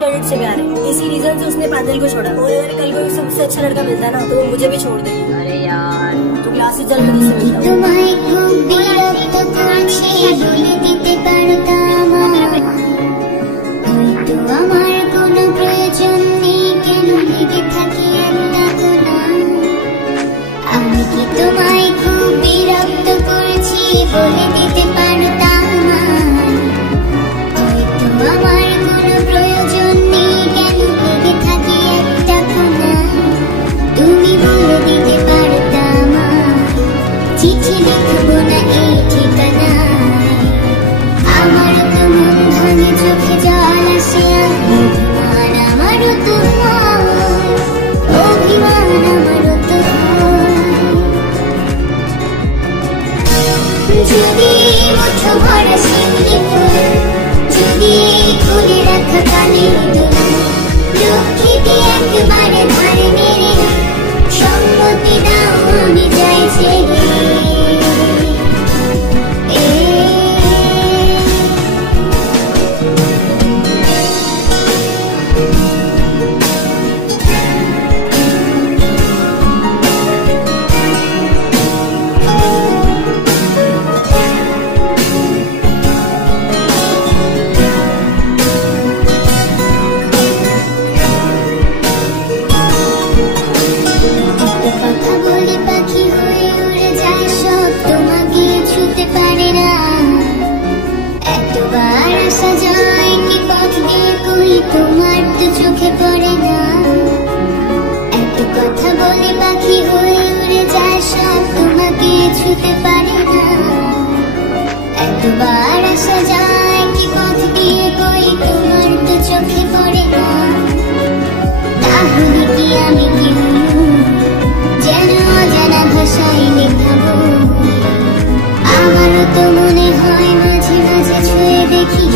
Toilet से प्यार है, इसी रीजन से उसने पैदल को छोड़ा। और अगर कल को सबसे अच्छा लड़का मिलता ना तो वो मुझे भी छोड़ देगी। अरे यार तो क्लासेस चल रही से मिलता তোমায় খুব বিরক্ত করছি বলে দিতে পারতাম হয়তো আমার কোনো প্রয়োজন নেই কেন লেগে থাকি একটা গোনা আমি কি তোমায় খুব বিরক্ত করছি বলে দিতে পারতাম হয়তো আমার কোনো প্রয়োজন নেই কেন লেগে থাকি একটা গোনা তুমি বলে দিতে পারতাম চিঠি লিখবো না এই ঠিকানায় আমার তো মন ভাঙে চোখে জল আসে অভিমান আমারও তো অভিমান আমারও তো যদি মুঠো ভরা শিউলি ফুল যদি খুলে রাখা কানে লক্ষ্মীটি একবারে ধারে মেরে সম্মতি দাও আমি চাইছি তোমার তো চোখে পড়ে না এত কথা বলে পাখি হয়ে উড়ে যায় সব তোমাকে ছুতে পারে না এতবার আসা যায় কি পথ দিয়ে কই তোমার তো চোখে পড়ে না তাহলে কি আমি কি যেন অজানা ভাষায় লেখাবো আমারও তো মনে হয় মাঝে মাঝে ছুঁয়ে দেখি